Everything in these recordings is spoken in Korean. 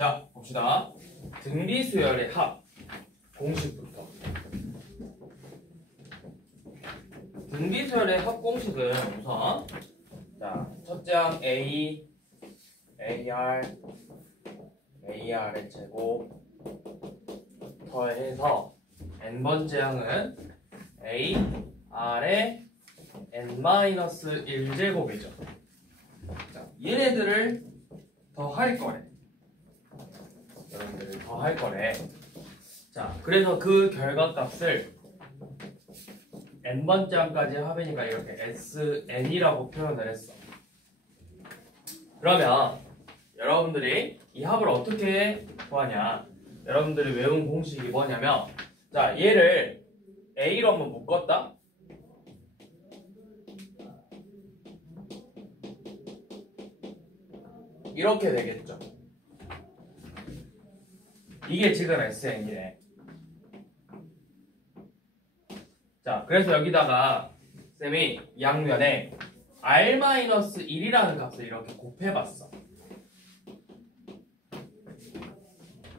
자, 봅시다. 등비수열의 합 공식부터. 등비수열의 합 공식은 우선 자, 첫째 항 A, AR, AR의 제곱 더해서 n번째 항은 A, R의 n-1제곱이죠. 자, 얘네들을 더할 거래. 여러분들을 더할 거래. 자, 그래서 그 결과값을 n번째 항까지 합이니까 이렇게 SN이라고 표현을 했어. 그러면 여러분들이 이 합을 어떻게 구하냐? 여러분들이 외운 공식이 뭐냐면, 자, 얘를 A로 한번 묶었다. 이렇게 되겠죠. 이게 지금 SN이래. 자, 그래서 여기다가 쌤이 양면에 R-1이라는 값을 이렇게 곱해봤어.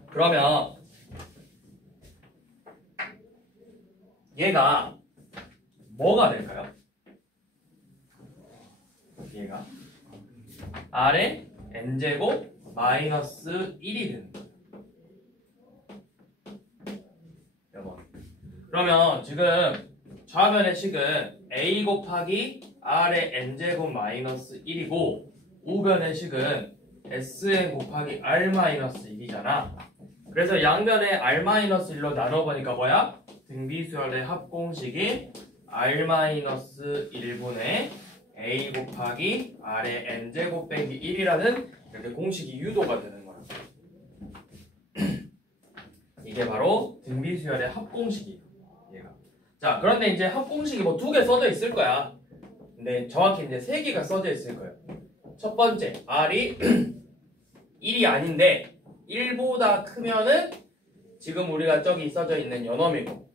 그러면 얘가 뭐가 될까요? 얘가 R의 n제곱 마이너스 1이 되는 거예요. 여러분. 그러면 지금 좌변의 식은 a 곱하기 r의 n제곱 마이너스 1이고 우변의 식은 sn 곱하기 r-1이잖아. 그래서 양변에 r-1로 나눠보니까 뭐야? 등비수열의 합공식이 r-1분의 a 곱하기 r의 n제곱 빼기 1이라는 이렇게 공식이 유도가 되는 거야. 이게 바로 등비수열의 합공식이에요. 얘가. 자, 그런데 이제 합공식이 뭐 2개 써져 있을 거야. 근데 정확히 이제 3개가 써져 있을 거예요. 첫 번째, r이 1이 아닌데 1보다 크면은 지금 우리가 저기 써져 있는 요놈이고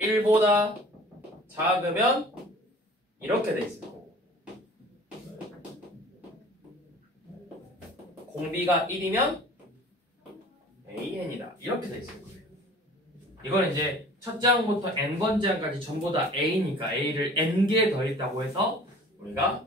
1보다 작으면 이렇게 돼 있을 거고 공비가 1이면 AN이다. 이렇게 돼 있을 거예요. 이건 이제 첫째 항부터 n번째 항까지 전부 다 A니까 A를 n개 더했다고 해서 우리가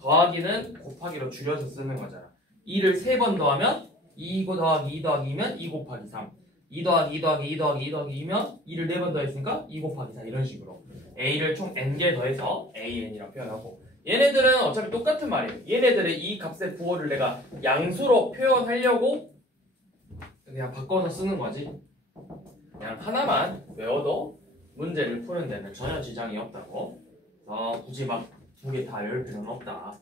더하기는 곱하기로 줄여서 쓰는 거잖아. 2를 3번 더하면 2 더하기 2 더하기 2면 2 곱하기 3 2 더하기 2 더하기 2 더하기 2 더하기 2면 2를 4번 더했으니까 2 곱하기 4 이런 식으로 A를 총 n개 더해서 AN이라고 표현하고 얘네들은 어차피 똑같은 말이에요. 얘네들의 이 값의 부호를 내가 양수로 표현하려고 그냥 바꿔서 쓰는 거지. 그냥 하나만 외워도 문제를 푸는 데는 전혀 지장이 없다고. 그래서 굳이 막 2개 다 외울 필요는 없다.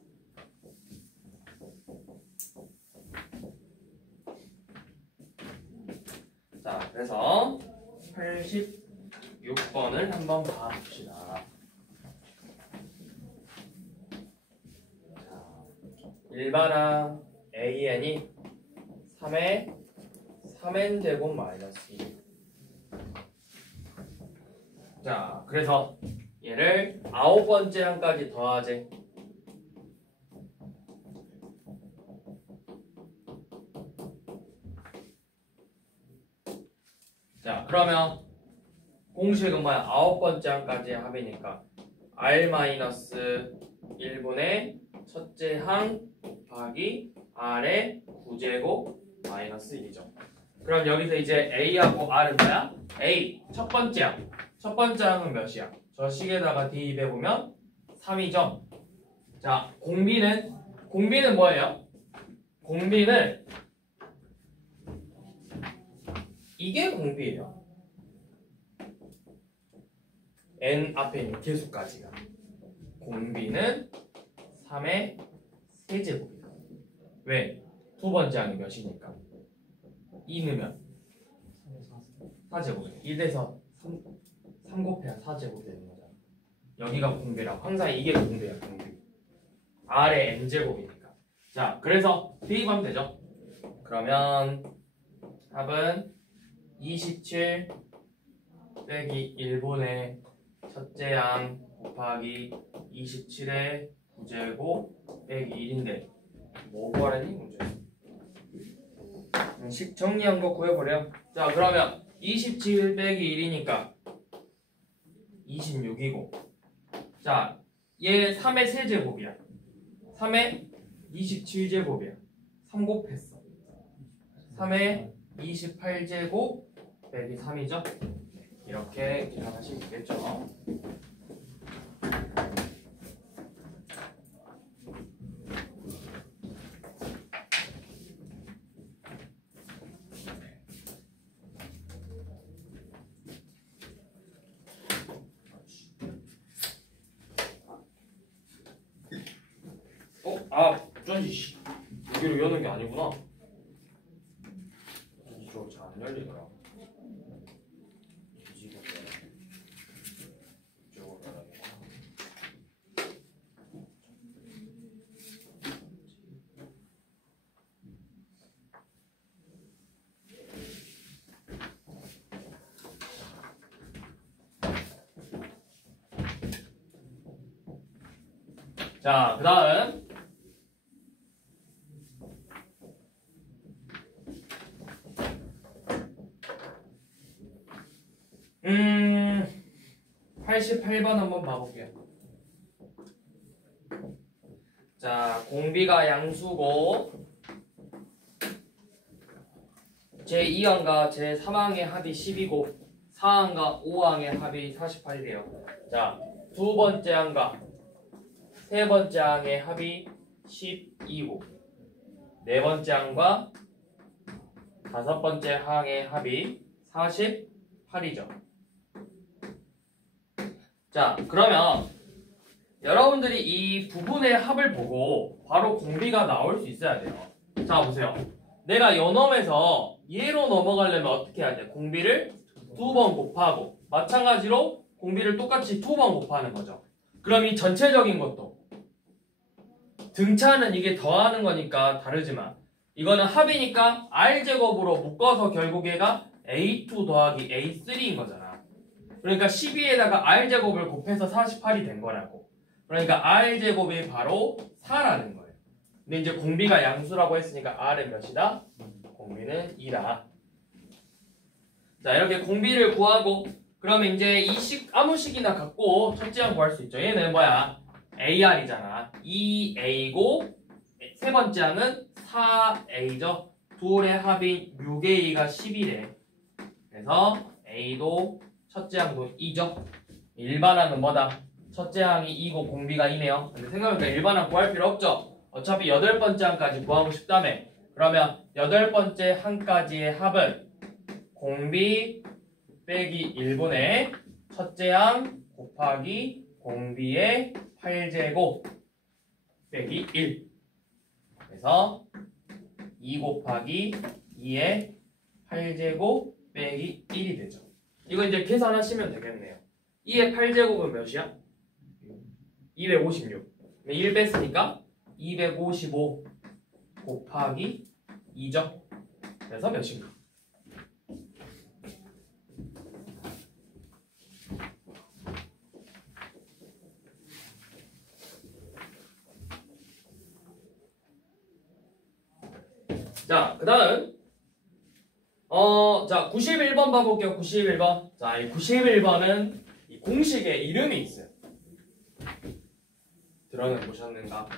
자, 그래서 86번을 한번 봐봅시다. 일반항 AN이 3의 3n제곱 마이너스 2. 자, 그래서 얘를 9번째 항까지 더하지. 자, 그러면 공식은 뭐야? 9번째 항까지 합이니까 r-1분의 첫째 항 곱하기 r의 9제곱 마이너스 1이죠. 그럼 여기서 이제 A하고 R은 뭐야? A 첫 번째 항. 첫 번째 항은 몇이야? 저 식에다가 대입해보면 3이죠. 자, 공비는 뭐예요? 공비는 이게 공비예요. n 앞에 있는 개수까지가. 공비는 3의 세제곱이다. 왜? 두 번째 항이 몇이니까? 2 넣으면 4제곱이에요. 1에서 3 곱해야 4제곱이 되는 거잖아. 여기가 공비라고. 항상 이게 공비야, 공비. R의 n제곱이니까. 자, 그래서 대입하면 되죠. 그러면 합은 27 빼기 1분의 첫째 항 곱하기 27의 9제곱 빼기 1인데 뭐 구하라니 문제? 식 정리한 거 구해버려. 자 그러면 27 빼기 1이니까 26이고 자 얘 3의 세제곱이야. 3의 27제곱이야. 3 곱했어. 3의 28제곱 빼기 3이죠. 이렇게 계산하시면 되겠죠. 어쩐지 씨 여기로 여는 게 아니구나. 이거 잘 안 열리더라. 자, 그 다음 88번 한번 봐볼게요. 자, 공비가 양수고 제2항과 제3항의 합이 10이고 4항과 5항의 합이 48이래요. 자, 두 번째 항과 세 번째 항의 합이 12고 네 번째 항과 다섯 번째 항의 합이 48이죠. 자, 그러면 여러분들이 이 부분의 합을 보고 바로 공비가 나올 수 있어야 돼요. 자, 보세요. 내가 요놈에서 얘로 넘어가려면 어떻게 해야 돼? 공비를 두 번 곱하고 마찬가지로 공비를 똑같이 두 번 곱하는 거죠. 그럼 이 전체적인 것도 등차는 이게 더하는 거니까 다르지만 이거는 합이니까 R제곱으로 묶어서 결국 얘가 A2 더하기 A3인 거잖아. 그러니까 12에다가 R제곱을 곱해서 48이 된 거라고. 그러니까 R제곱이 바로 4라는 거예요. 근데 이제 공비가 양수라고 했으니까 R은 몇이다? 공비는 2다. 자, 이렇게 공비를 구하고 그러면 이제 이 식 아무 식이나 갖고 첫째 항 구할 수 있죠. 얘는 뭐야? AR이잖아. 2A고 세 번째 항은 4A죠. 둘의 합인 6A가 10이래. 그래서 A도 첫째 항도 2죠. 일반항은 뭐다? 첫째 항이 2고 공비가 2네요. 근데 생각해보니까 일반항 구할 필요 없죠. 어차피 8번째 항까지 구하고 싶다며. 그러면 8번째 항까지의 합은 공비 빼기 1분의 첫째 항 곱하기 공비의 8제곱 빼기 1. 그래서 2 곱하기 2의 8제곱 빼기 1이 되죠. 이거 이제 계산하시면 되겠네요. 2의 8제곱은 몇이야? 256. 1 뺐으니까 255 곱하기 2죠. 그래서 몇인가? 자, 그 다음 자 91번 봐볼게요. 91번. 자, 이 91번은 이 공식에 이름이 있어요. 들어는 보셨는가?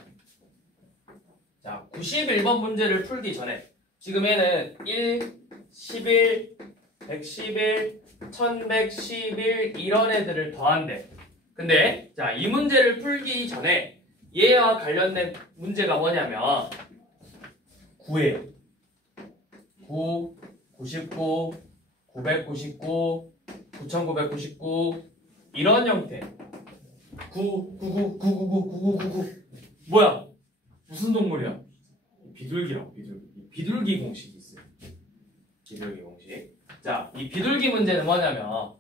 자, 91번 문제를 풀기 전에 지금 얘는 1, 11, 111, 1111 이런 애들을 더한대. 근데 자, 이 문제를 풀기 전에 얘와 관련된 문제가 뭐냐면 9예요. 9, 99, 999, 9999 이런 형태. 9, 99, 999, 9999 뭐야? 무슨 동물이야? 비둘기라고. 비둘기 공식이 있어요. 비둘기 공식. 자, 이 비둘기 문제는 뭐냐면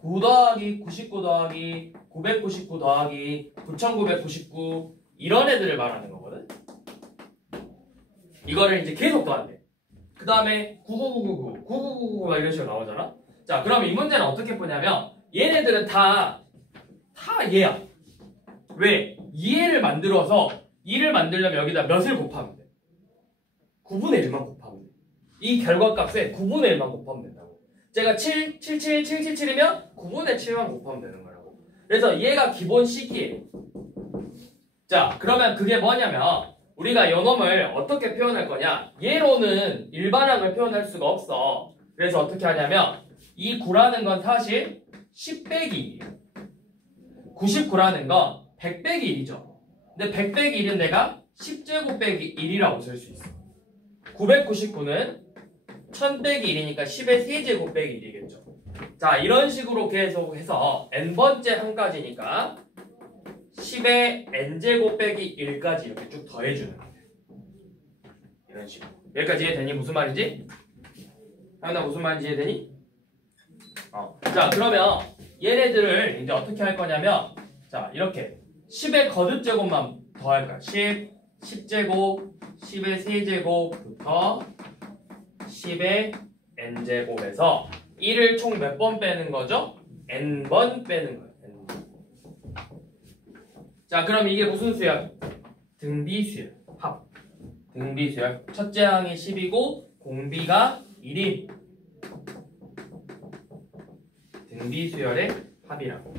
9 더하기 99 더하기 999 더하기 9999 이런 애들을 말하는 거거든. 이거를 이제 계속 더한대. 그 다음에 9999, 9999 이런 식으로 나오잖아. 자, 그럼 이 문제는 어떻게 푸냐면 얘네들은 다 얘야. 왜? 2애를 만들어서 2를 만들려면 여기다 몇을 곱하면 돼? 9분의 1만 곱하면 돼. 이 결과값에 9분의 1만 곱하면 된다고. 제가 777이면 9분의 7만 곱하면 되는 거라고. 그래서 얘가 기본 식이에요. 자, 그러면 그게 뭐냐면 우리가 요놈을 어떻게 표현할 거냐? 얘로는 일반항을 표현할 수가 없어. 그래서 어떻게 하냐면 이 9라는 건 사실 10 빼기 1이에요. 99라는 건 100 빼기 1이죠. 근데 100 빼기 1은 내가 10제곱 빼기 1이라고 쓸 수 있어. 999는 1000 빼기 1이니까 10의 세제곱 빼기 1이겠죠. 자, 이런 식으로 계속해서 n번째 항까지니까 10의 n제곱 빼기 1까지 이렇게 쭉 더해주는 거예요. 이런 식으로. 여기까지 이해되니? 무슨 말인지? 하나 무슨 말인지 이해되니? 자, 그러면 얘네들을 이제 어떻게 할 거냐면 자, 이렇게 10의 거듭제곱만 더할 거야. 10제곱, 10의 세제곱부터 10의 n제곱에서 1을 총 몇 번 빼는 거죠? n번 빼는 거예요. 자, 그럼 이게 무슨 수열? 등비수열. 합. 등비수열. 첫째 항이 10이고 공비가 1인 등비수열의 합이라고.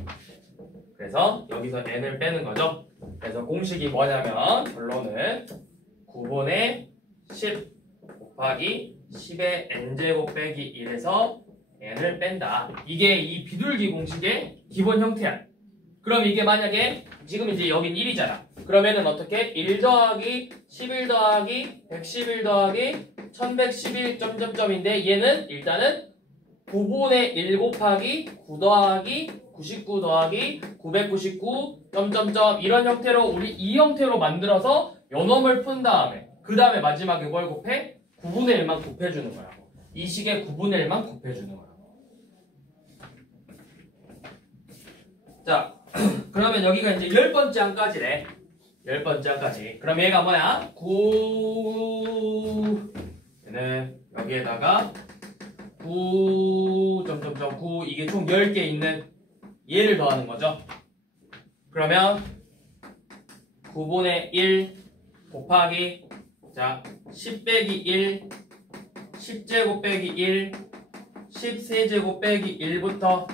그래서 여기서 n을 빼는 거죠. 그래서 공식이 뭐냐면 결론은 9분의 10 곱하기 10의 n제곱 빼기 1에서 n을 뺀다. 이게 이 비둘기 공식의 기본 형태야. 그럼 이게 만약에 지금 이제 여긴 1이잖아. 그러면은 어떻게? 1 더하기 11 더하기 111 더하기 1111 점점점인데 얘는 일단은 9분의 1 곱하기 9 더하기 99 더하기 999 점점점 이런 형태로 우리 이 형태로 만들어서 요놈을 푼 다음에 그 다음에 마지막에 뭘 곱해? 9분의 1만 곱해주는 거라고. 이 식에 9분의 1만 곱해주는 거라고. 자, 그러면 여기가 이제 10번째 항까지래. 10번째 항까지. 그럼 얘가 뭐야? 9 얘는 여기에다가 9 점점점 9 이게 총 10개 있는 얘를 더하는 거죠. 그러면 9분의 1 곱하기 자 10 빼기 1 10제곱 빼기 1 10세제곱 빼기 1부터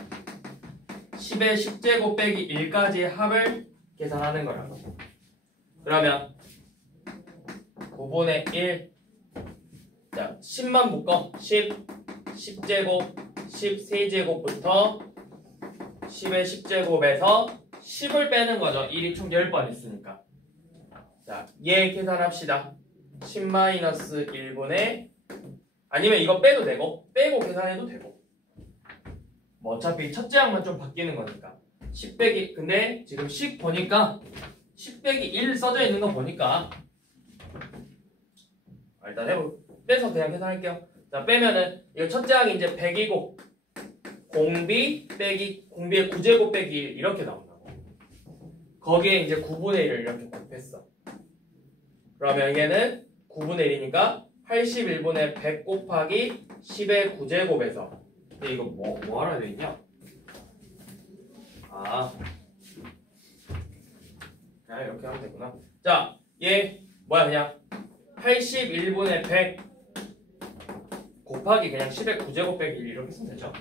10의 10제곱 빼기 1까지의 합을 계산하는 거라고. 그러면 9분의 1 자 10만 묶어 10제곱 10세제곱부터 10의 10제곱에서 10을 빼는 거죠. 1이 총 10번 있으니까. 자, 얘 계산합시다. 10-1분의 아니면 이거 빼도 되고 빼고 계산해도 되고 뭐 어차피 첫째 항만 좀 바뀌는 거니까 10 빼기 근데 지금 10 보니까 10 빼기 1 써져 있는 거 보니까 일단 빼서 그냥 계산할게요. 자, 빼면은 이거 첫째 항이 이제 100이고 공비 빼기 공비의 9제곱 빼기 1 이렇게 나온다고. 거기에 이제 9분의 1을 이렇게 곱했어. 그러면 얘는 9분의 1이니까 81분의 100 곱하기 10의 9제곱에서 근데 이거 뭐 하라 돼 있냐? 그냥 이렇게 하면 되구나. 자, 얘 뭐야 그냥 81분의 100 곱하기 그냥 10의 9제곱 빼기 1 이렇게 쓰면 되죠.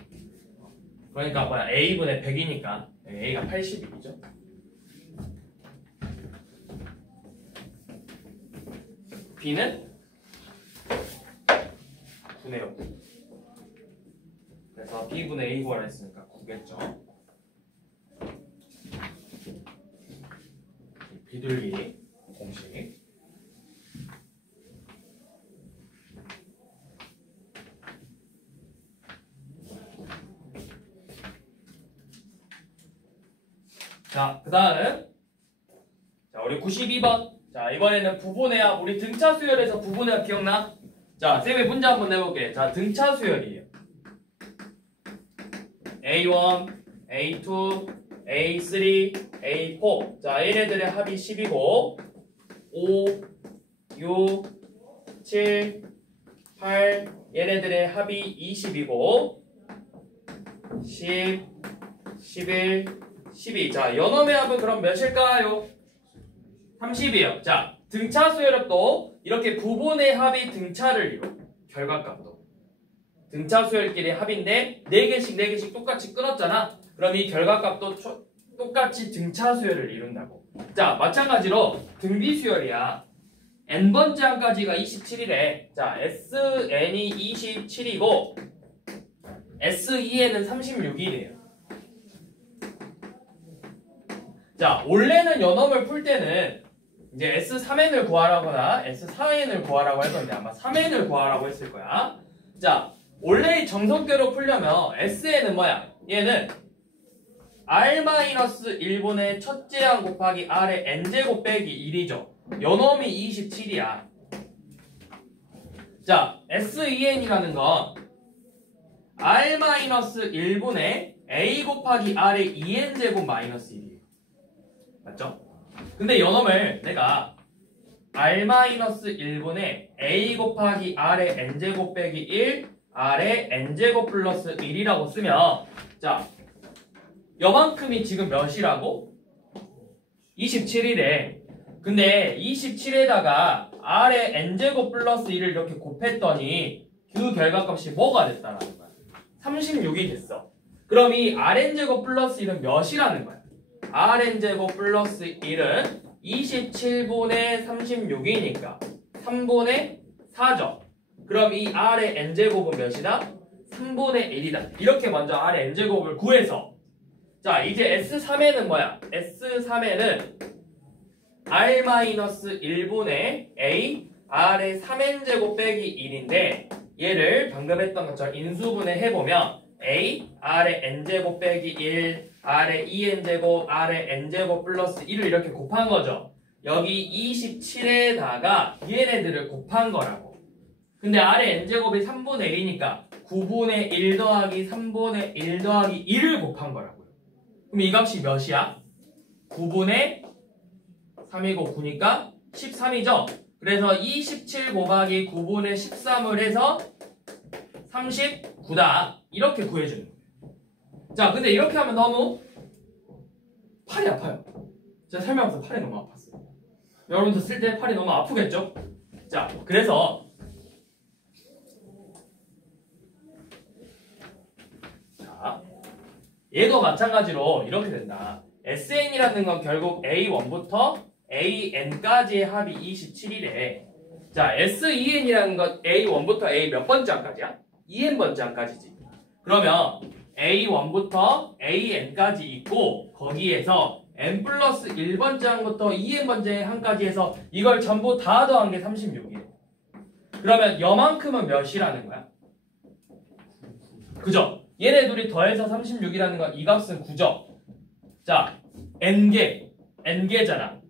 그러니까 뭐야 a분의 100이니까 a가 81이죠. b는 9네요. 그래서 b분의 a 구하라 했으니까 9겠죠. 비둘기 공식. 자, 그 다음 자, 우리 92번. 자, 이번에는 부분의 합. 우리 등차 수열에서 부분의 합 기억나? 자, 쌤이 문제 한번 내볼게. 자, 등차 수열이에요. A1, A2, A3, A4. 자, 얘네들의 합이 10이고 5, 6, 7, 8 얘네들의 합이 20이고 10, 11, 12. 자, 연놈의 합은 그럼 몇일까요? 30이에요. 자, 등차 수열력도 이렇게 부분의 합이 등차를 이뤄. 결과값도. 등차 수열끼리 합인데 4개씩 똑같이 끊었잖아. 그럼 이 결과값도 똑같이 등차 수열을 이룬다고. 자, 마찬가지로 등비 수열이야. n번째 항까지가 27이래. 자, SN이 27이고 SEN은 36이래요. 자, 원래는 연엄을 풀 때는 이제 S3n을 구하라거나 S4n을 구하라고 할 건데 아마 3n을 구하라고 했을 거야. 자, 원래 정석대로 풀려면 SN은 뭐야? 얘는 R-1분의 첫째 항 곱하기 R의 n제곱 빼기 1이죠. 연엄이 27이야. 자, SEN이라는 건 R-1분의 A 곱하기 R의 2n제곱 마이너스 1이에요. 맞죠? 근데 연엄을 내가 R-1분의 A 곱하기 R의 n제곱 빼기 1 R의 n제곱 플러스 1이라고 쓰면 자, 요만큼이 지금 몇이라고? 27이래. 근데 27에다가 R의 n제곱 플러스 1을 이렇게 곱했더니 그 결과값이 뭐가 됐다라는 거야? 36이 됐어. 그럼 이 Rn제곱 플러스 1은 몇이라는 거야? Rn제곱 플러스 1은 27분의 36이니까 3분의 4죠. 그럼 이 R의 n제곱은 몇이다? 3분의 1이다. 이렇게 먼저 R의 n제곱을 구해서 자, 이제 S3에는 뭐야? S3에는 R-1분의 A R의 3n제곱 빼기 1인데 얘를 방금 했던 것처럼 인수분해 해보면 A R의 n제곱 빼기 1 R의 2n제곱 R의 n제곱 플러스 1을 이렇게 곱한 거죠. 여기 27에다가 얘네들을 곱한 거라고. 근데 R의 n제곱이 3분의 1이니까 9분의 1 더하기 3분의 1 더하기 1을 곱한 거라고요. 그럼 이 값이 몇이야? 9분의 3이고 9니까 13이죠? 그래서 27 곱하기 9분의 13을 해서 39다. 이렇게 구해주는 거예요. 자, 근데 이렇게 하면 너무 팔이 아파요. 제가 설명하면서 팔이 너무 아팠어요. 여러분도 쓸 때 팔이 너무 아프겠죠? 자, 그래서 자, 얘도 마찬가지로 이렇게 된다. SN이라는 건 결국 A1부터 AN까지의 합이 27이래. 자, SEN이라는 건 A1부터 A 몇 번째 항까지야? 2n번째 항까지지. 그러면 A1부터 AN까지 있고 거기에서 n 플러스 1번째 항부터 2n번째 항까지 해서 이걸 전부 다 더한 게 36이에요. 그러면 여만큼은 몇이라는 거야? 그죠? 얘네 둘이 더해서 36이라는 건 이 값은 9죠? 자, n개잖아.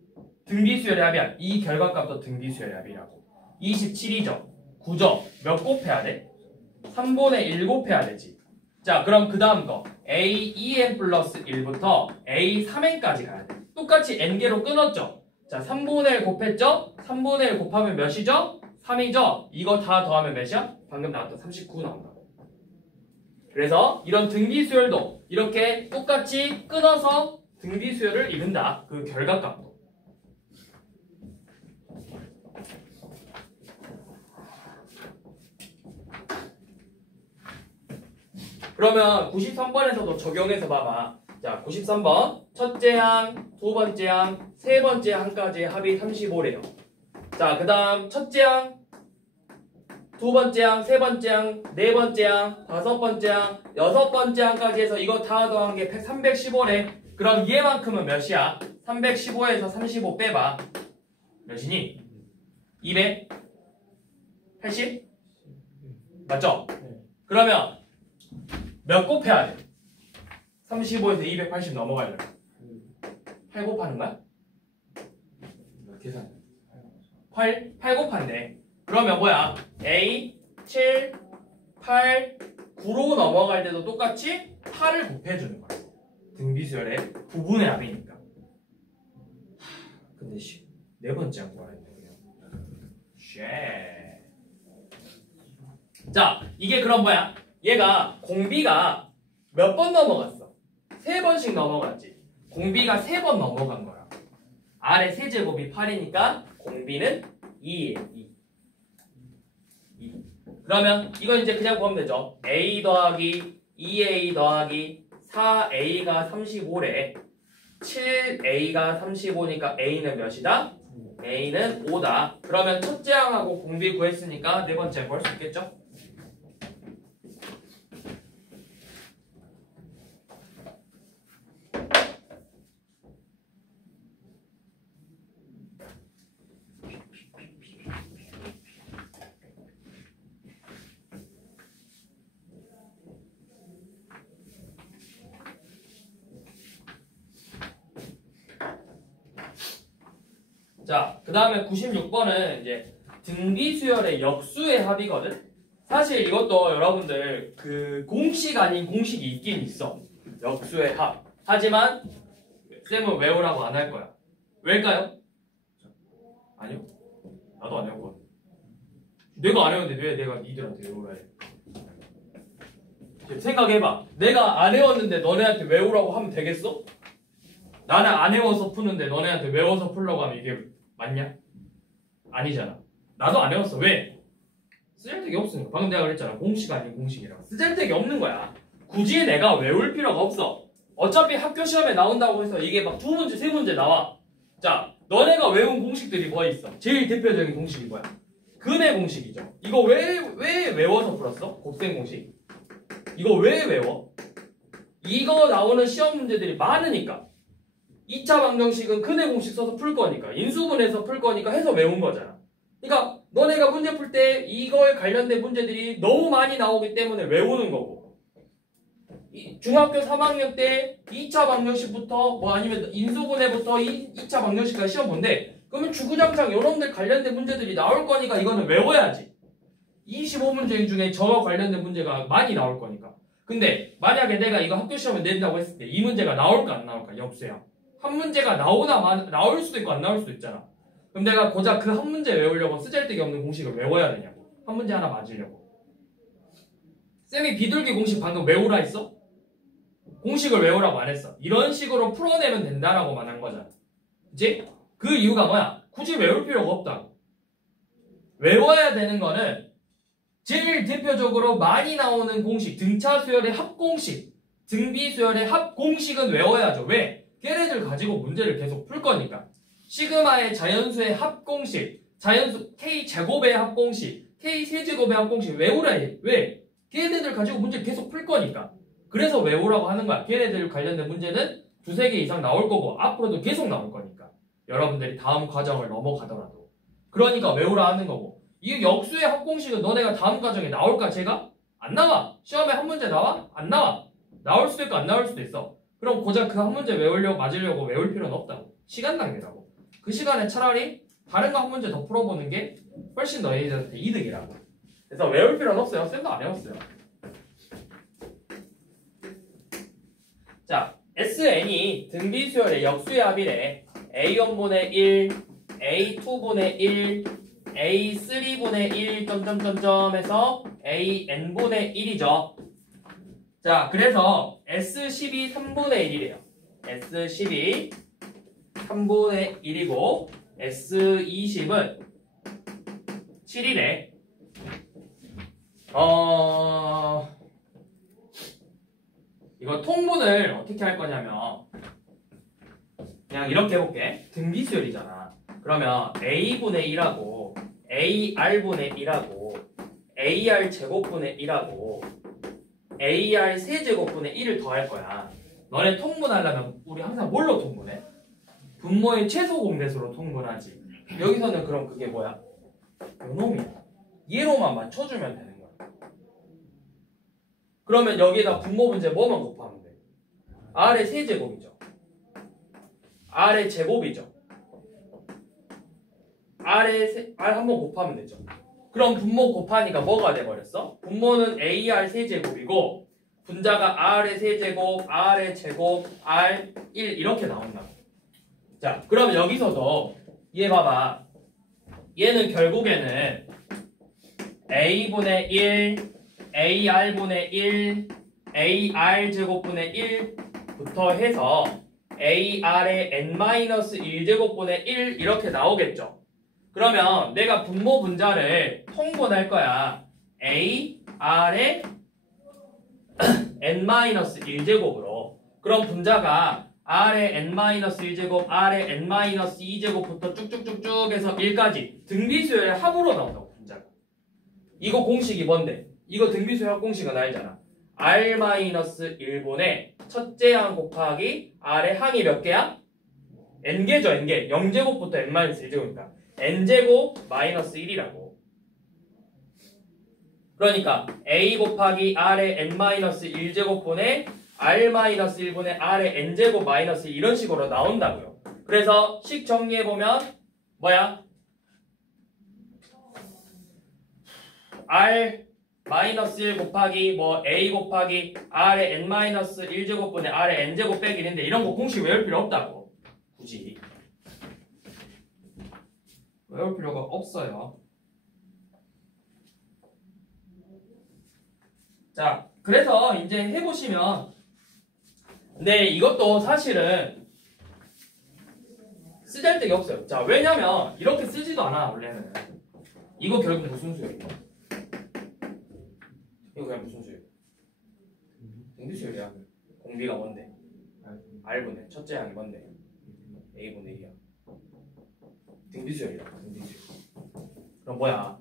등비수열의 합이야. 이 결과값도 등비수열의 합이라고. 27이죠? 9죠? 몇 곱해야 돼? 3분의 1 곱해야 되지. 자, 그럼 그 다음 거 A2n 플러스 1부터 A3n까지 가야 돼. 똑같이 n개로 끊었죠? 자, 3분의 1 곱했죠? 3분의 1 곱하면 몇이죠? 3이죠? 이거 다 더하면 몇이야? 방금 나왔던 39 나온다고. 그래서 이런 등비수열도 이렇게 똑같이 끊어서 등비수열을 이룬다. 그 결과값도. 그러면 93번에서도 적용해서 봐봐. 자, 93번 첫째 항, 두 번째 항, 세 번째 항까지의 합이 35래요. 자, 그 다음 첫째 항, 두 번째 항, 세 번째 항, 네 번째 항, 다섯 번째 항, 여섯 번째 항까지 해서 이거 다 더한 게 315래. 그럼 얘만큼은 몇이야? 315에서 35 빼봐. 몇이니? 280? 맞죠? 그러면 몇 곱해야 돼? 35에서 280 넘어가려면 8 곱하는 거야? 계산 8 곱한대. 그러면 뭐야? A, 7, 8, 9로 넘어갈 때도 똑같이 8을 곱해주는 거야. 등비수열의 9분의 합이니까. 근데 네 번째 항 구하랬네 그냥. 자, 이게 그럼 뭐야? 얘가 공비가 몇 번 넘어갔어? 3번씩 넘어갔지. 공비가 3번 넘어간 거야. R의 세제곱이 8이니까 공비는 2예요. 2. 그러면 이건 이제 그냥 보면 되죠. A 더하기 2A 더하기 4A가 35래. 7A가 35니까 A는 몇이다? A는 5다. 그러면 첫째 항하고 공비 구했으니까 네 번째 구할 수 있겠죠? 자, 그 다음에 96번은 이제 등비수열의 역수의 합이거든? 사실 이것도 여러분들 그 공식 아닌 공식이 있긴 있어. 역수의 합. 하지만 쌤은 외우라고 안 할 거야. 왜일까요? 아니요. 나도 안 외우거든. 내가 안 외웠는데 왜 내가 니들한테 외우라 해? 생각해봐. 내가 안 외웠는데 너네한테 외우라고 하면 되겠어? 나는 안 외워서 푸는데 너네한테 외워서 풀려고 하면 이게 맞냐? 아니잖아. 나도 안 외웠어. 왜? 쓰잘데기 없으니까. 방금 내가 그랬잖아. 공식 아닌 공식이라고. 쓰잘데기 없는 거야. 굳이 내가 외울 필요가 없어. 어차피 학교 시험에 나온다고 해서 이게 막 2문제, 3문제 나와. 자, 너네가 외운 공식들이 뭐 있어? 제일 대표적인 공식이 뭐야? 근의 공식이죠. 이거 왜 외워서 풀었어? 곱셈 공식. 이거 왜 외워? 이거 나오는 시험 문제들이 많으니까. 2차 방정식은 근의 공식 써서 풀 거니까, 인수분해서 풀 거니까 해서 외운 거잖아. 그러니까 너네가 문제 풀 때 이거에 관련된 문제들이 너무 많이 나오기 때문에 외우는 거고, 중학교 3학년 때 2차 방정식부터 뭐 아니면 인수분해부터 2차 방정식까지 시험 본대. 그러면 주구장창 이런데 관련된 문제들이 나올 거니까 이거는 외워야지. 25문제 중에 저와 관련된 문제가 많이 나올 거니까. 근데 만약에 내가 이거 학교 시험에 낸다고 했을 때 이 문제가 나올까 안 나올까? 역수야. 한 문제가 나올 수도 있고 안 나올 수도 있잖아. 그럼 내가 고작 그 한 문제 외우려고 쓰잘데기 없는 공식을 외워야 되냐고. 한 문제 하나 맞으려고. 쌤이 비둘기 공식 방금 외우라 했어? 공식을 외우라고 안 했어. 이런 식으로 풀어내면 된다라고만 한 거잖아. 그치? 그 이유가 뭐야? 굳이 외울 필요가 없다고. 외워야 되는 거는 제일 대표적으로 많이 나오는 공식, 등차 수열의 합공식, 등비 수열의 합공식은 외워야죠. 왜? 걔네들 가지고 문제를 계속 풀 거니까. 시그마의 자연수의 합공식, 자연수 K제곱의 합공식, K세제곱의 합공식 외우라 해. 왜? 걔네들 가지고 문제 계속 풀 거니까. 그래서 외우라고 하는 거야. 걔네들 관련된 문제는 2-3개 이상 나올 거고 앞으로도 계속 나올 거니까. 여러분들이 다음 과정을 넘어가더라도. 그러니까 외우라 하는 거고. 이 역수의 합공식은 너네가 다음 과정에 나올까 제가? 안 나와. 시험에 한 문제 나와? 안 나와. 나올 수도 있고 안 나올 수도 있어. 그럼 고작 그 한 문제 외우려고 맞으려고 외울 필요는 없다고. 시간 낭비라고. 그 시간에 차라리 다른 거 한 문제 더 풀어보는 게 훨씬 너희들한테 이득이라고. 그래서 외울 필요는 없어요. 쌤도 안 외웠어요. 자, SN이 등비수열의 역수의 합이래. A1분의 1, A2분의 1, A3분의 1, 점점점점 해서 AN분의 1이죠. 자, 그래서 S12 3분의 1이래요. S12 3분의 1이고 S20은 7이래. 이거 통분을 어떻게 할 거냐면 그냥 이렇게 해볼게. 등비수열이잖아. 그러면 A분의 1하고 AR분의 1하고 AR 제곱분의 1하고 AR 세제곱분의 1을 더할 거야. 너네 통분하려면 우리 항상 뭘로 통분해? 분모의 최소 공배수로 통분하지. 여기서는 그럼 그게 뭐야? 요놈이야. 얘로만 맞춰주면 되는 거야. 그러면 여기에다 분모 문제 뭐만 곱하면 돼? R의 세제곱이죠. R의 제곱이죠. R 한번 곱하면 되죠. 그럼 분모 곱하니까 뭐가 돼버렸어? 분모는 AR 세제곱이고 분자가 R의 세제곱, R의 제곱, R1 이렇게 나온다고. 자, 그럼 여기서도 얘 봐봐. 얘는 결국에는 A분의 1, AR분의 1, AR 제곱분의 1부터 해서 AR의 n-1제곱분의 1 이렇게 나오겠죠. 그러면 내가 분모 분자를 통분할 거야. AR의 n-1제곱으로. 그럼 분자가 R의 n-1제곱, R의 n-2제곱부터 쭉쭉쭉쭉 해서 1까지 등비수열의 합으로 나온다고, 분자가. 이거 공식이 뭔데? 이거 등비수열 합 공식은 알잖아. R-1분의 첫째 항 곱하기 R의 항이 몇 개야? n개죠, n개. 0제곱부터 n-1제곱이니까 n제곱 마이너스 1이라고. 그러니까 a 곱하기 R의 n-1제곱분의 R-1분의 R의 n제곱 마이너스 이런 식으로 나온다고요. 그래서 식 정리해보면 뭐야? R-1 곱하기 뭐 a 곱하기 R의 n-1제곱분의 R의 n제곱 빼기 1인데 이런 거 공식 외울 필요 없다고. 굳이 외울 필요가 없어요. 자, 그래서 이제 해보시면 근데 이것도 사실은 쓰잘데기 없어요. 자, 왜냐면 이렇게 쓰지도 않아 원래는. 이거 결국 무슨 수열이야? 이거 그냥 무슨 수열? 등비수열이야. 공비가 뭔데? R분의 첫째 항이 뭔데? A분의 2야. 등비수열이야. 등비수열. 그럼 뭐야?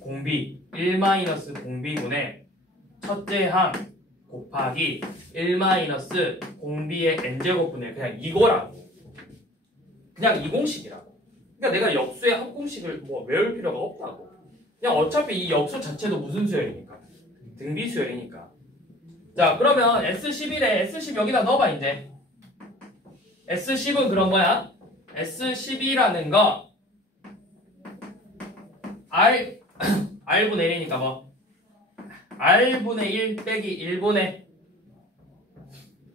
공비 1-공비분의 첫째 항 곱하기 1-공비의 n제곱분의 그냥 이거라고. 그냥 이 공식이라고. 그러니까 내가 역수의 합공식을 뭐 외울 필요가 없다고. 그냥 어차피 이 역수 자체도 무슨 수열이니까? 등비수열이니까. 자, 그러면 S11에 S10 여기다 넣어봐 이제. S10은 그럼 뭐야? S12라는 거 R분의 1이니까 뭐 R분의 1 빼기 1분의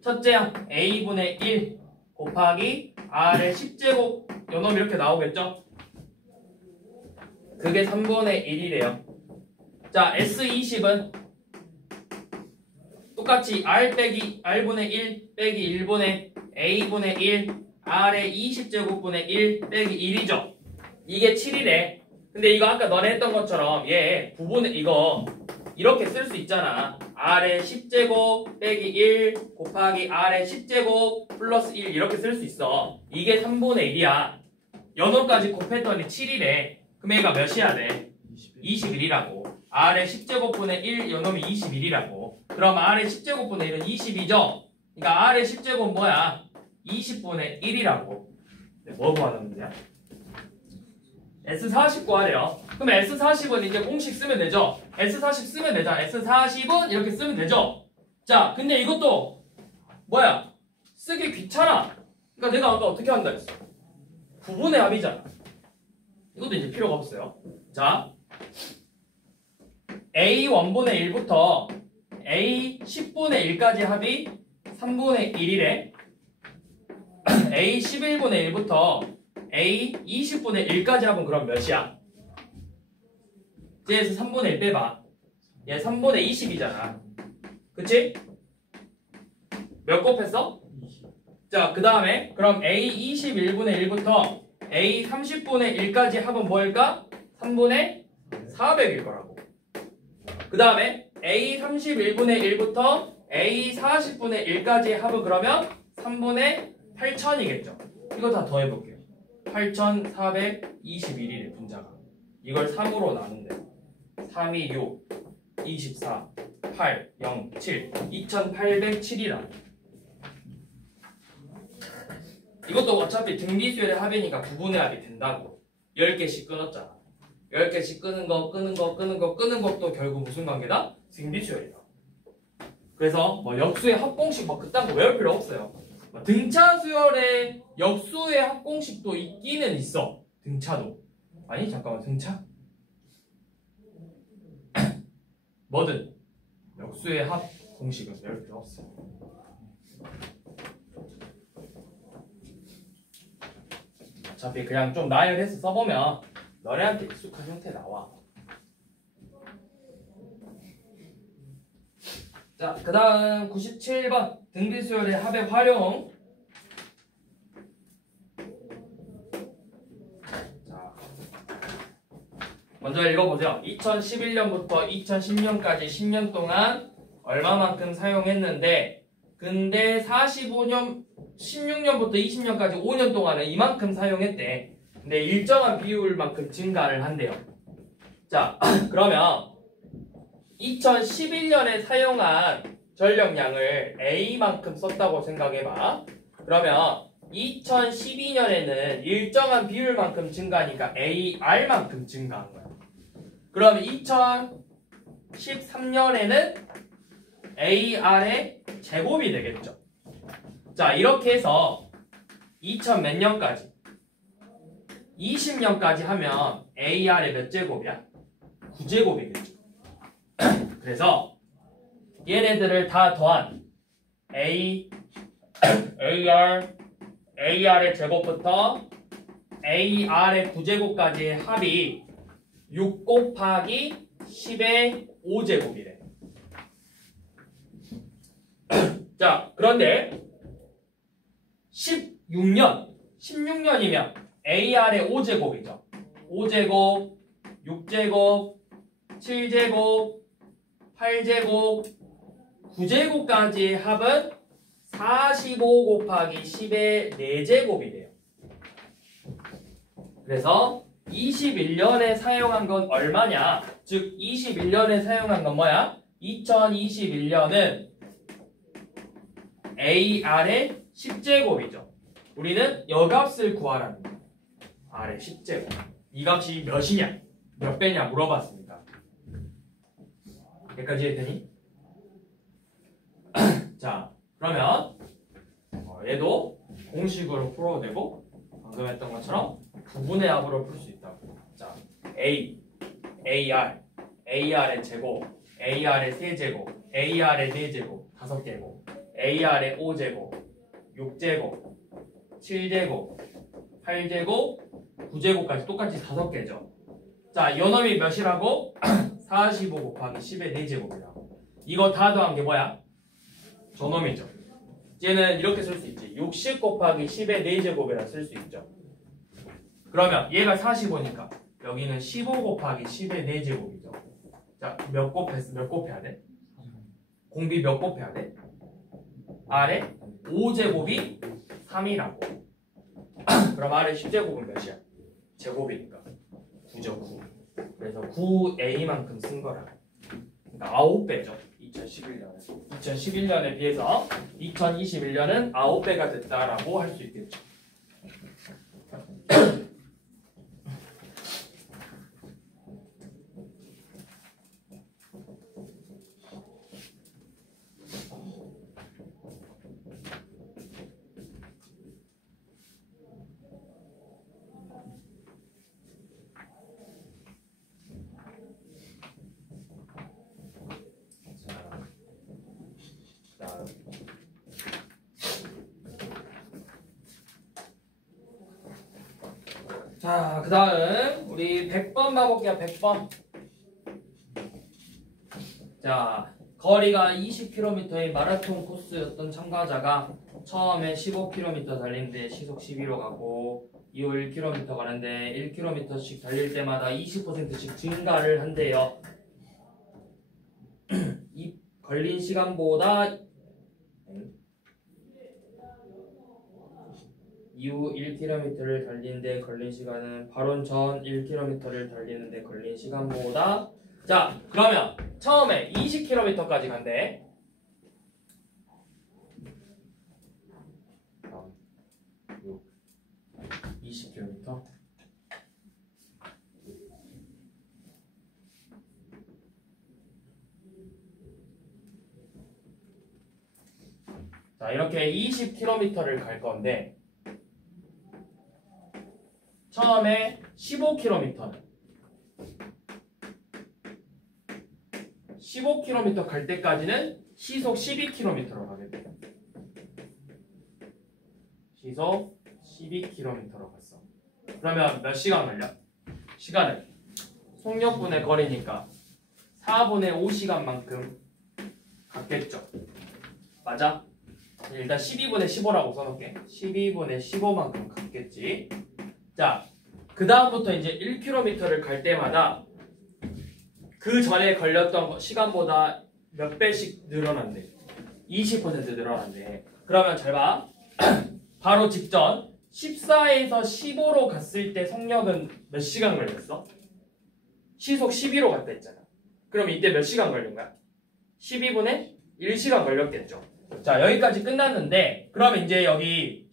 첫째 항 A분의 1 곱하기 R의 10제곱 요놈 이렇게 나오겠죠? 그게 3분의 1이래요. 자, S20은 똑같이 R분의 1 빼기 1분의 A분의 1 R의 20제곱분의 1 빼기 1이죠. 이게 7이래. 근데 이거 아까 너네 했던 것처럼 얘 부분에 이거 이렇게 쓸 수 있잖아. R의 10제곱 빼기 1 곱하기 R의 10제곱 플러스 1 이렇게 쓸 수 있어. 이게 3분의 1이야. 연호까지 곱했더니 7이래. 그럼 얘가 몇이야 돼? 21이라고. R의 10제곱분의 1 연놈이 21이라고. 그럼 R의 10제곱분의 1은 22죠? 그러니까 R의 10제곱 뭐야? 20분의 1이라고. 뭐 구하는 문제야? S40 구하래요. 그럼 S40은 이제 공식 쓰면 되죠? S40 쓰면 되잖아. S40은 이렇게 쓰면 되죠? 자, 근데 이것도 뭐야? 쓰기 귀찮아. 그러니까 내가 아까 어떻게 한다 했어? 부분의 합이잖아. 이것도 이제 필요가 없어요. 자, A1분의 1부터 A10분의 1까지 합이 3분의 1이래. A11분의 1부터 A20분의 1까지 합은 그럼 몇이야? 얘에서 3분의 1 빼봐. 얘 3분의 20이잖아. 그치? 몇 곱했어? 자, 그 다음에 그럼 A21분의 1부터 A30분의 1까지 합은 뭐일까? 3분의 400일 거라고. 그 다음에 A31분의 1부터 A40분의 1까지 합은 그러면 3분의 8000이겠죠. 이거 다 더해볼게요. 8421일의 분자가. 이걸 3으로 나눈대. 3, 2, 6, 24, 8, 0, 7, 2807이라. 이것도 어차피 등비수열의 합이니까 부분의 합이 된다고. 10개씩 끊었잖아. 10개씩 끄는 것도 결국 무슨 관계다? 등비수열이다. 그래서 뭐 역수의 합공식 뭐 그딴 거 외울 필요 없어요. 등차 수열의 역수의 합공식도 있기는 있어. 등차도. 아니 잠깐만, 등차? 뭐든 역수의 합 공식은 외울 필요 없어. 어차피 그냥 좀 나열해서 써보면 너네한테 익숙한 형태 나와. 자, 그 다음 97번 등비수열의 합의 활용. 자, 먼저 읽어보세요. 2011년부터 2010년까지 10년 동안 얼마만큼 사용했는데 근데 16년부터 20년까지 5년 동안은 이만큼 사용했대. 근데 일정한 비율만큼 증가를 한대요. 자, 그러면 2011년에 사용한 전력량을 A만큼 썼다고 생각해봐. 그러면 2012년에는 일정한 비율만큼 증가하니까 AR만큼 증가한 거야. 그러면 2013년에는 AR의 제곱이 되겠죠. 자, 이렇게 해서 2000 몇 년까지? 20년까지 하면 AR의 몇 제곱이야? 9제곱이겠죠. 그래서 얘네들을 다 더한 AR의 제곱부터 AR의 9제곱까지의 합이 6 곱하기 10의 5제곱이래. 자, 그런데 16년이면 AR의 5제곱이죠. 5제곱, 6제곱, 7제곱, 8제곱, 9제곱까지의 합은 45 곱하기 10의 4제곱이 돼요. 그래서 21년에 사용한 건 얼마냐? 즉 21년에 사용한 건 뭐야? 2021년은 AR의 10제곱이죠. 우리는 여값을 구하라는 거예요. R의 10제곱. 이 값이 몇이냐? 몇 배냐 물어봤습니다. 여기까지 했더니 자, 그러면 얘도 공식으로 풀어도 되고 방금 했던 것처럼 부분의 합으로 풀 수 있다고. 자, AR의 제곱, AR의 세제곱, AR의 4제곱, 5개곱, AR의 5제곱, 6제곱, 7제곱, 8제곱, 9제곱까지 똑같이 5개죠. 자, 요 놈이 몇이라고? 45 곱하기 10의 4제곱이라고. 이거 다 더한 게 뭐야? 저놈이죠. 얘는 이렇게 쓸 수 있지. 60 곱하기 10의 4제곱이라 쓸 수 있죠. 그러면 얘가 45니까 여기는 15 곱하기 10의 4제곱이죠. 자, 몇 곱해야 돼? 공비 몇 곱해야 돼? R의 5제곱이 3이라고. 그럼 R의 10제곱은 몇이야? 제곱이니까 9죠, 9. 그래서 9A만큼 쓴 거라. 그러니까 9배죠. 2011년에 비해서 2021년은 9배가 됐다라고 할 수 있겠죠. 자, 그 다음 우리 100번 봐볼게요. 100번. 자, 거리가 20km의 마라톤 코스였던 참가자가 처음에 15km 달리는데 시속 11로 가고 이후 1km 가는데 1km씩 달릴 때마다 20%씩 증가를 한대요. 이 걸린 시간보다 이후 1km를 달리는데 걸린 시간은 바로 전 1km를 달리는데 걸린 시간보다. 자, 그러면 처음에 20km까지 간대. 20km. 자, 이렇게 20km를 갈 건데 처음에 15km는 15km 갈 때까지는 시속 12km로 가게 돼요. 시속 12km로 갔어. 그러면 몇 시간 걸려? 시간을 속력분의 거리니까 4분의 5시간만큼 같겠죠. 맞아? 일단 12분의 15라고 써놓을게. 12분의 15만큼 같겠지. 자, 그 다음부터 이제 1km를 갈 때마다 그 전에 걸렸던 시간보다 몇 배씩 늘어난대. 20% 늘어난대. 그러면 잘 봐. 바로 직전 14에서 15로 갔을 때 속력은 몇 시간 걸렸어? 시속 12로 갔다 했잖아. 그럼 이때 몇 시간 걸린 거야? 12분의 1시간 걸렸겠죠. 자, 여기까지 끝났는데 그러면 이제 여기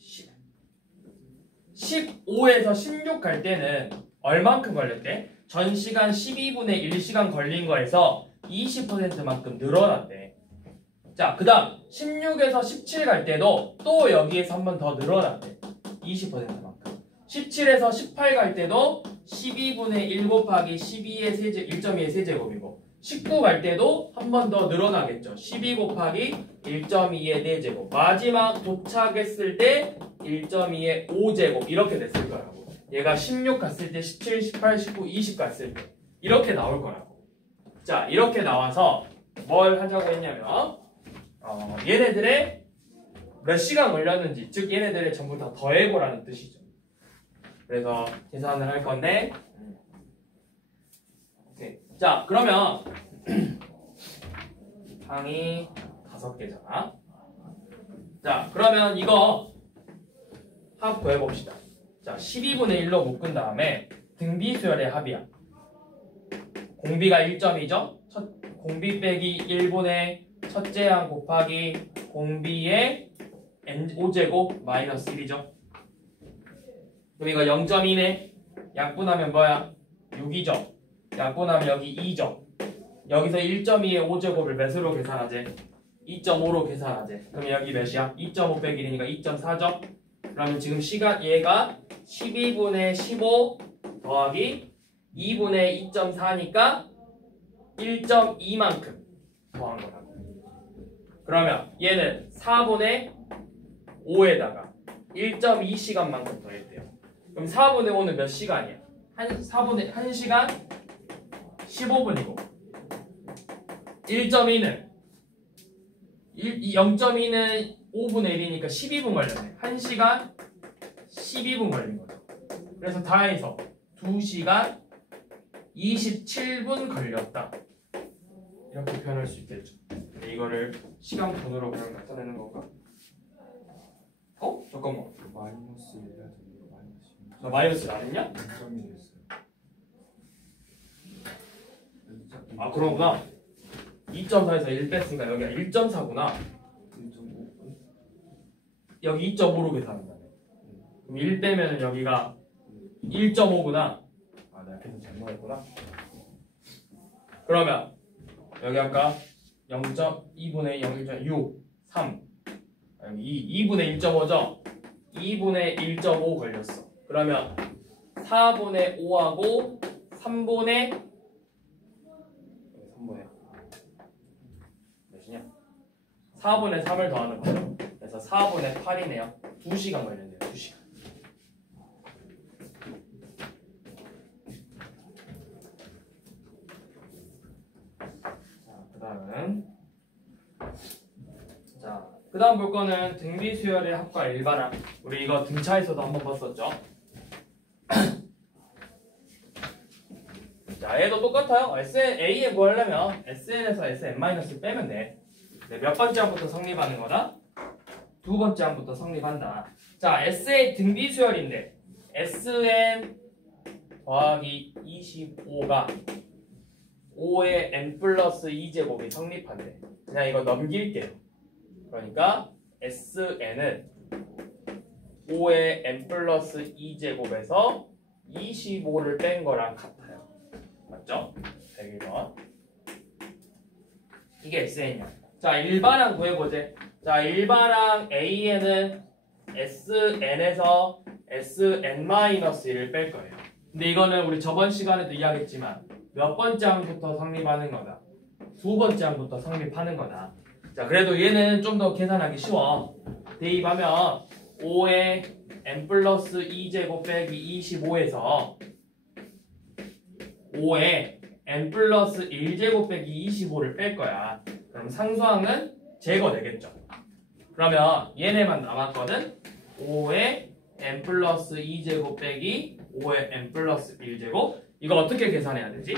15에서 16 갈 때는 얼만큼 걸렸대? 전 시간 12분의 1시간 걸린 거에서 20%만큼 늘어났대. 자, 그 다음 16에서 17 갈 때도 또 여기에서 한 번 더 늘어났대. 20%만큼. 17에서 18 갈 때도 12분의 1 곱하기 12의 세제, 1.2의 세제곱이고 19 갈 때도 한 번 더 늘어나겠죠. 12 곱하기 1.2의 4제곱. 마지막 도착했을 때 1.2의 5제곱 이렇게 됐을 거라고. 얘가 16 갔을 때 17, 18, 19, 20 갔을 때 이렇게 나올 거라고. 자, 이렇게 나와서 뭘 하자고 했냐면 얘네들의 몇 시간 걸렸는지, 즉 얘네들의 전부 다 더해보라는 뜻이죠. 그래서 계산을 할 건데 오케이. 자, 그러면 항이 5개잖아. 자, 그러면 이거 합 구해봅시다. 자, 12분의 1로 묶은 다음에 등비수열의 합이야. 공비가 1점이죠? 공비 빼기 1분의 첫째 항 곱하기 공비의 n5제곱 마이너스 1이죠. 그럼 이거 0.2네. 약분하면 뭐야? 6이죠. 약분하면 여기 2죠. 여기서 1.2의 5제곱을 몇으로 계산하지? 2.5로 계산하지. 그럼 여기 몇이야? 2.5 빼기 1이니까 2.4죠. 그러면 지금 시간 얘가 12분의 15 더하기 2분의 2.4니까 1.2만큼 더한 거라고. 그러면 얘는 4분의 5에다가 1.2시간만큼 더했대요. 그럼 4분의 5는 몇 시간이야? 1시간 15분이고 1.2는 0.2는 5분의 1이니까 12분 걸렸네. 1시간 12분 걸린 거죠. 그래서 다 해서 2시간 27분 걸렸다. 이렇게 표현할 수 있겠죠. 이거를 시간분으로 그냥 나타내는 건가? 잠깐만. 마이너스 1 해야 되는 거 마이너스. 나 마이너스 안 했냐? 0.1 했어요. 아, 그러구나. 2.4에서 1 뺐으니까 여기가 1.4구나. 1.5. 여기 2.5로 계산한다네. 그럼 1 빼면 여기가 1.5구나. 아, 내가 계산 잘못했구나. 그러면 여기 아까 0.2분의 0.6, 3. 여기 2분의 1.5죠? 2분의 1.5 걸렸어. 그러면 4분의 5하고 3분의 몇이냐? 4분의 3을 더하는 거죠. 그래서 4분의 8이네요. 2시간 걸렸네요. 2시간. 자, 그 다음 볼 거는 등비수열의 합과 일반항. 우리 이거 등차에서도 한번 봤었죠. 자, 얘도 똑같아요. A에 구하려면 SN에서 SN- 빼면 돼. 네, 몇 번째 항부터 성립하는 거다? 두 번째 항부터 성립한다. 자, S의 등비수열인데 SN 더하기 25가 5의 n 플러스 2제곱이 성립한대. 그냥 이거 넘길게요. 그러니까 SN은 5의 n 플러스 2제곱에서 25를 뺀 거랑 같아요. 맞죠? 101번. 이게 SN이야. 자, 일반항 구해보자. 자, 일반항 AN은 SN에서 SN-1을 뺄 거예요. 근데 이거는 우리 저번 시간에도 이야기했지만 몇 번째 항부터 성립하는 거다? 두 번째 항부터 성립하는 거다. 자, 그래도 얘는 좀 더 계산하기 쉬워. 대입하면 5의 n 플러스 2제곱 빼기 25에서 5의 n 플러스 1제곱 빼기 25를 뺄 거야. 그럼 상수항은 제거되겠죠. 그러면 얘네만 남았거든. 5의 n 플러스 2제곱 빼기 5의 n 플러스 1제곱. 이거 어떻게 계산해야 되지?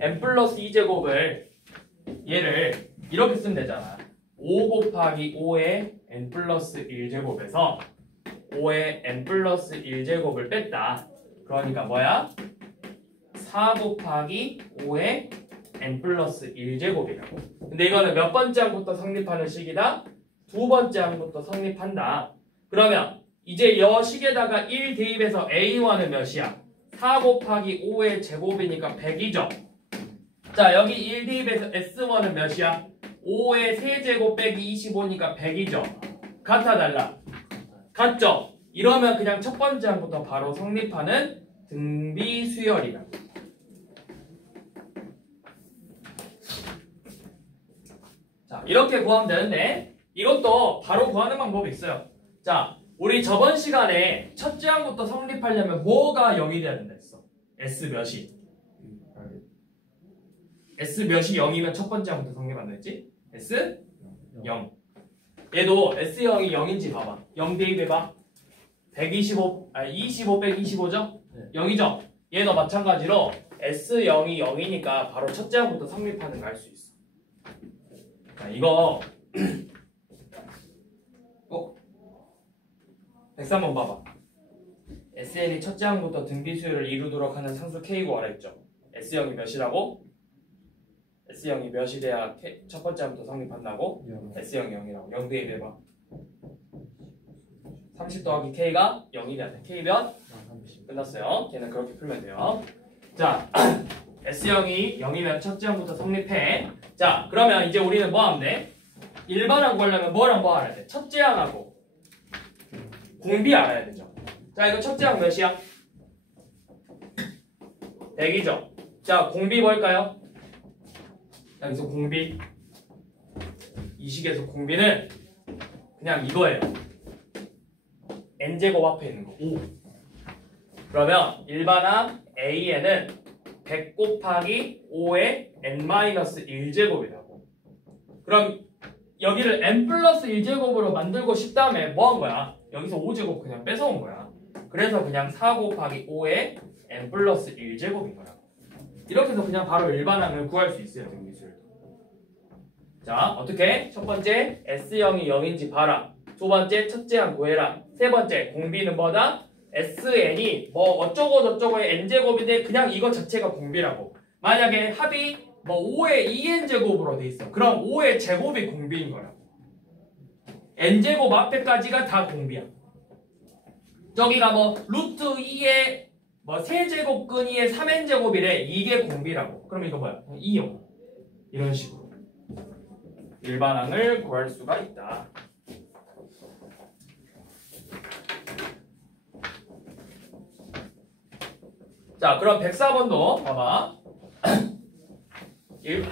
n 플러스 2제곱을 얘를 이렇게 쓰면 되잖아. 5 곱하기 5의 n 플러스 1제곱에서 5의 n 플러스 1제곱을 뺐다. 그러니까 뭐야? 4 곱하기 5의 n 플러스 1제곱이라고. 근데 이거는 몇 번째 항부터 성립하는 식이다? 두 번째 항부터 성립한다. 그러면 이제 여 식에다가 1 대입해서 a1은 몇이야? 4 곱하기 5의 제곱이니까 100이죠. 자, 여기 1 대입해서 s1은 몇이야? 5의 세제곱 빼기 25니까 100이죠. 같아 달라? 같죠? 이러면 그냥 첫 번째 항부터 바로 성립하는 등비 수열이라고. 자, 이렇게 구하면 되는데 이것도 바로 구하는 방법이 있어요. 자, 우리 저번 시간에 첫째 항부터 성립하려면 뭐가 0이 돼야 된다 했어? S 몇이? S 몇이 0이면 첫 번째 항부터 성립한다 했지? S 0. 얘도 S0이 0인지 봐봐. 0 대입해봐. 25 빼기 25죠? 네. 0이죠? 얘도 마찬가지로 S0이 0이니까 바로 첫째 항부터 성립하는 거 알 수 있어. 자, 이거 103번 봐봐. SN이 첫째 항부터 등비수열을 이루도록 하는 상수 K고 알았죠? S0이 몇이라고? S0이 몇이 돼야 첫 번째 항부터 성립한다고? S0이 0이라고. 0 대입해봐. 30 더하기 K가 0이 돼야 돼. K 몇? 끝났어요. 걔는 그렇게 풀면 돼요. 자, S0이 0이면 첫째 항부터 성립해. 자, 그러면 이제 우리는 뭐 하면 돼? 일반항 구하려면 뭐랑 뭐 알아야 돼? 첫째 항하고 공비 알아야 되죠. 자, 이거 첫째 항 몇이야? 100이죠. 자, 공비 뭘까요? 여기서 공비, 이 식에서 공비는 그냥 이거예요. n제곱 앞에 있는 거 5. 그러면 일반항 AN은 100 곱하기 5의 n-1제곱이라고. 그럼 여기를 n 플러스 1제곱으로 만들고 싶다며 뭐 한 거야? 여기서 5제곱 그냥 뺏어온 거야. 그래서 그냥 4 곱하기 5의 n 플러스 1제곱인 거야. 이렇게 해서 그냥 바로 일반항을 구할 수 있어요. 등비수열. 자, 어떻게? 첫 번째 S0이 0인지 봐라. 두 번째 첫째 항 구해라. 세 번째 공비는 뭐다? SN이 뭐 어쩌고 저쩌고의 n제곱인데 그냥 이거 자체가 공비라고. 만약에 합이 뭐 5의 2n제곱으로 돼 있어. 그럼 5의 제곱이 공비인 거라고. n제곱 앞에까지가 다 공비야. 저기가 뭐 루트 2의 뭐 세제곱근이의 3n제곱이래. 이게 공비라고. 그럼 이거 뭐야? 2요. 이런 식으로 일반항을 구할 수가 있다. 자, 그럼 104번도 봐봐.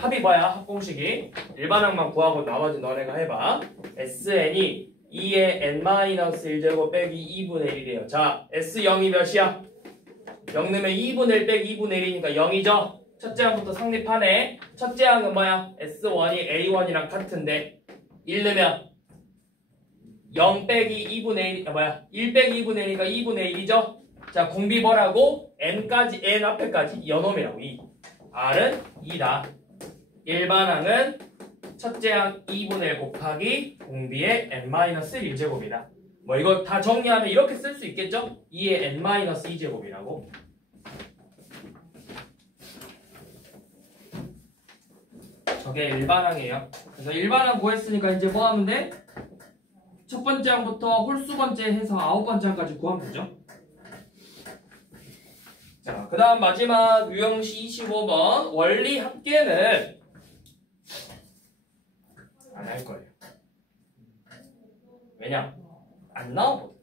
합이 뭐야? 합공식이 일반항만 구하고 나머지 너네가 해봐. SN이 2의 n-1제곱 빼기 2분의 1이래요. 자, S0이 몇이야? 0 넣으면 2분의 1 빼기 2분의 1이니까 0이죠? 첫째 항부터 성립하네. 첫째 항은 뭐야? S1이 A1이랑 같은데 1 넣으면 0 빼기 2분의 1, 1 빼기 2분의 1이니까 2분의 1이죠? 자, 공비 뭐라고? n까지, n 앞에까지 연놈이라고. 2. r은 2다. 일반항은 첫째 항 2분의 1 곱하기 공비의 n-1제곱이다. 뭐 이거 다 정리하면 이렇게 쓸 수 있겠죠? 2의 n-2제곱이라고. 저게 일반항이에요. 그래서 일반항 구했으니까 이제 뭐 하면 돼? 첫 번째 항부터 홀수 번째 해서 9번째 항까지 구하면 되죠? 자, 그 다음 마지막 유형시 25번 원리 합계는 안 할 거예요. 왜냐? 안 나오거든.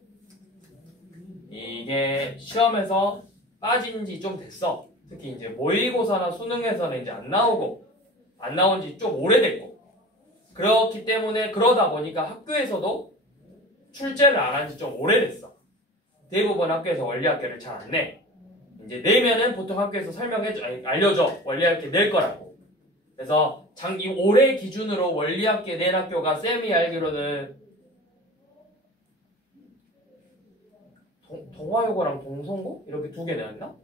이게 시험에서 빠진 지 좀 됐어. 특히 이제 모의고사나 수능에서는 이제 안 나오고 안 나온 지 좀 오래됐고 그렇기 때문에 그러다 보니까 학교에서도 출제를 안 한 지 좀 오래됐어. 대부분 학교에서 원리 합계를 잘 안 내. 이제 내면은 보통 학교에서 설명해줘, 알려줘. 원리 합계 낼 거라고. 그래서 이 올해 기준으로 원리학계 낸 학교가 쌤이 알기로는 동아여고랑 동성고 이렇게 두 개 내었나?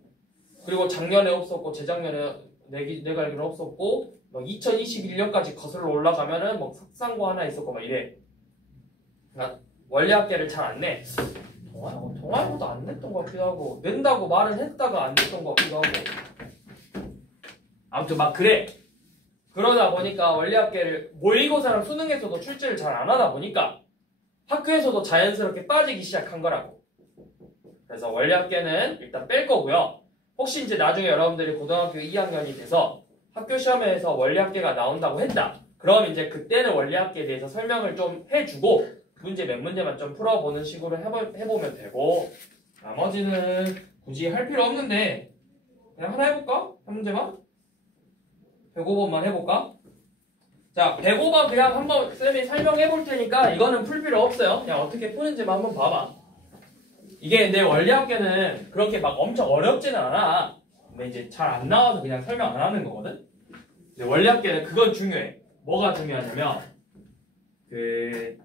그리고 작년에 없었고 재작년에 내가 알기로 없었고 막 2021년까지 거슬러 올라가면은 뭐 석상고 하나 있었고 막 이래. 그러니까 원리학계를 잘 안 내. 동아여고도 안 냈던 것 같기도 하고 낸다고 말은 했다가 안 냈던 것 같기도 하고. 아무튼 막 그래. 그러다 보니까 원리학계를 모의고사랑 수능에서도 출제를 잘 안 하다 보니까 학교에서도 자연스럽게 빠지기 시작한 거라고. 그래서 원리학계는 일단 뺄 거고요. 혹시 이제 나중에 여러분들이 고등학교 2학년이 돼서 학교 시험에서 원리학계가 나온다고 했다. 그럼 이제 그때는 원리학계에 대해서 설명을 좀 해주고 문제 몇 문제만 좀 풀어보는 식으로 해보면 되고 나머지는 굳이 할 필요 없는데 그냥 하나 해볼까? 한 문제만? 105번만 해볼까? 자, 105번 그냥 한번 쌤이 설명해 볼 테니까 이거는 풀 필요 없어요. 그냥 어떻게 푸는지만 한번 봐봐. 이게 내 원리학계는 그렇게 막 엄청 어렵지는 않아. 근데 이제 잘 안 나와서 그냥 설명 안 하는 거거든? 근데 원리학계는 그건 중요해. 뭐가 중요하냐면 왜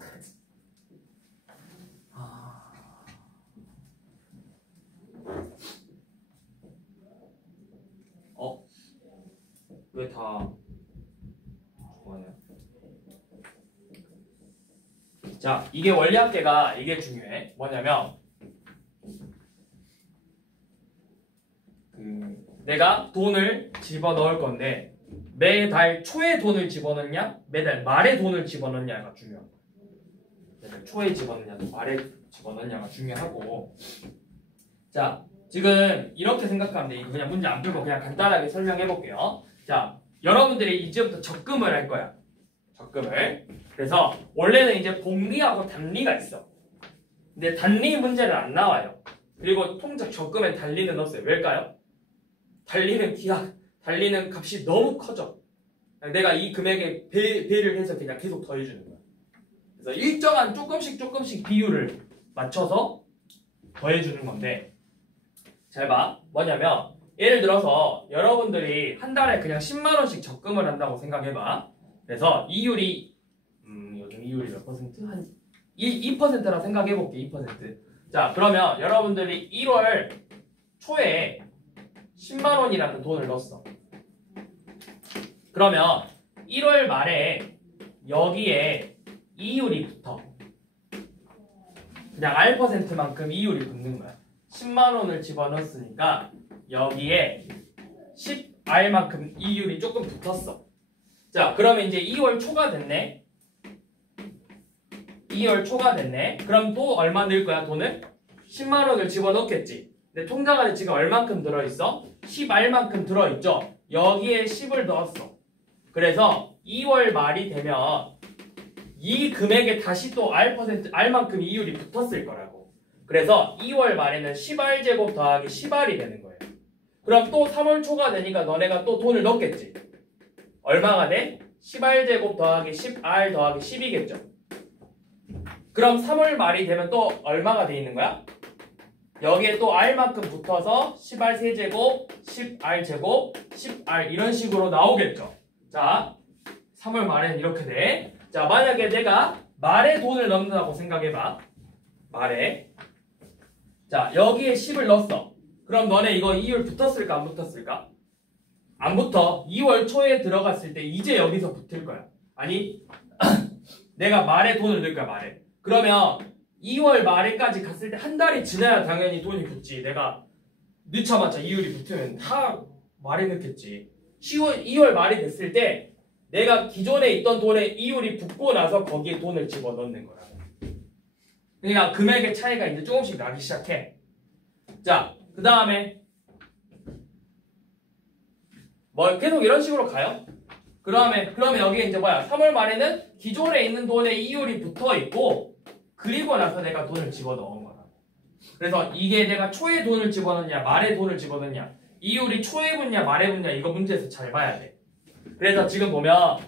다 뭐냐? 자, 이게 원리학계가 이게 중요해. 뭐냐면 내가 돈을 집어넣을 건데 매달 초에 돈을 집어넣냐 매달 말에 돈을 집어넣냐가 중요한 거야. 매달 초에 집어넣냐 말에 집어넣냐가 중요하고. 자, 지금 이렇게 생각하면 돼. 이거 그냥 문제 안 풀고 그냥 간단하게 설명해 볼게요. 자, 여러분들이 이제부터 적금을 할 거야. 적금을. 그래서 원래는 이제 복리하고 단리가 있어. 근데 단리 문제는 안 나와요. 그리고 통장 적금엔 단리는 없어요. 왜일까요? 달리는 값이 너무 커져. 내가 이 금액에 배를 해서 그냥 계속 더해주는 거야. 그래서 일정한 조금씩 비율을 맞춰서 더해주는 건데 잘 봐. 뭐냐면 예를 들어서 여러분들이 한 달에 그냥 10만원씩 적금을 한다고 생각해봐. 그래서 이율이 요즘 이율이 몇 퍼센트? 한 2%라 생각해볼게. 2%. 자, 그러면 여러분들이 1월 초에 10만원이라는 돈을 넣었어. 그러면 1월 말에 여기에 이율이 붙어. 그냥 R%만큼 이율이 붙는 거야. 10만원을 집어넣었으니까 여기에 10R만큼 이율이 조금 붙었어. 자, 그러면 이제 2월 초가 됐네. 2월 초가 됐네. 그럼 또 얼마 넣을 거야, 돈을? 10만원을 집어넣겠지. 근데 통장 안에 지금 얼만큼 들어있어? 10R만큼 들어있죠? 여기에 10을 넣었어. 그래서 2월 말이 되면 이 금액에 다시 또 R만큼 이율이 붙었을 거라고. 그래서 2월 말에는 10R제곱 더하기 10R이 되는 거예요. 그럼 또 3월 초가 되니까 너네가 또 돈을 넣겠지. 얼마가 돼? 10R제곱 더하기 10R 더하기 10이겠죠. 그럼 3월 말이 되면 또 얼마가 돼 있는 거야? 여기에 또 R만큼 붙어서 10R 세제곱, 10R 제곱, 10R 이런 식으로 나오겠죠. 자, 3월 말에는 이렇게 돼. 자, 만약에 내가 말에 돈을 넣는다고 생각해봐. 말에. 자, 여기에 10을 넣었어. 그럼 너네 이거 이율 붙었을까 안 붙었을까? 안 붙어. 2월 초에 들어갔을 때 이제 여기서 붙을 거야. 아니 내가 말에 돈을 넣을 거야. 말에. 그러면 2월 말에까지 갔을 때 한 달이 지나야 당연히 돈이 붙지. 내가 늦자마자 이율이 붙으면 다 말에 넣겠지. 2월 말이 됐을 때 내가 기존에 있던 돈에 이율이 붙고 나서 거기에 돈을 집어넣는 거라고. 그러니까 금액의 차이가 이제 조금씩 나기 시작해. 자, 그 다음에 뭐 계속 이런 식으로 가요. 그러면 여기에 이제 뭐야? 3월 말에는 기존에 있는 돈에 이율이 붙어 있고 그리고 나서 내가 돈을 집어넣은 거야. 그래서 이게 내가 초에 돈을 집어넣냐 말에 돈을 집어넣냐 이율이 초에 붙냐 말에 붙냐 이거 문제에서 잘 봐야 돼. 그래서 지금 보면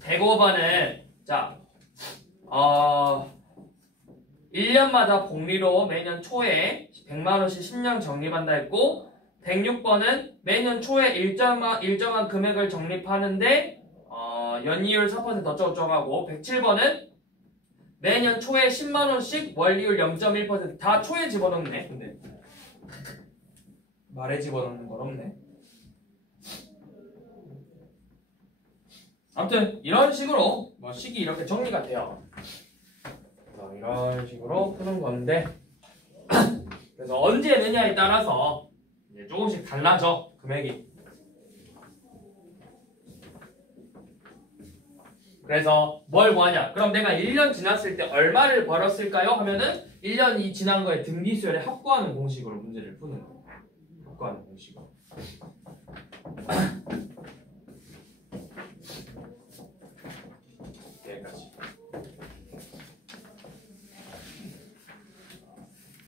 105번은 자 1년마다 복리로 매년 초에 100만원씩 10년 적립한다 했고 106번은 매년 초에 일정한 금액을 적립하는데 연이율 4% 어쩌고저쩌고 하고 107번은 매년 초에 10만원씩 월이율 0.1% 다 초에 집어넣네. 근데 말에 집어넣는 건 없네. 아무튼 이런 식으로 뭐 식이 이렇게 정리가 돼요. 그래서 이런 식으로 푸는 건데 그래서 언제 넣냐에 따라서 이제 조금씩 달라져 금액이. 그래서 뭘 구하냐? 그럼 내가 1년 지났을 때 얼마를 벌었을까요? 하면은 1년이 지난 거에 등비수열에 합구하는 공식으로 문제를 푸는 거예요. 합구하는 공식으로.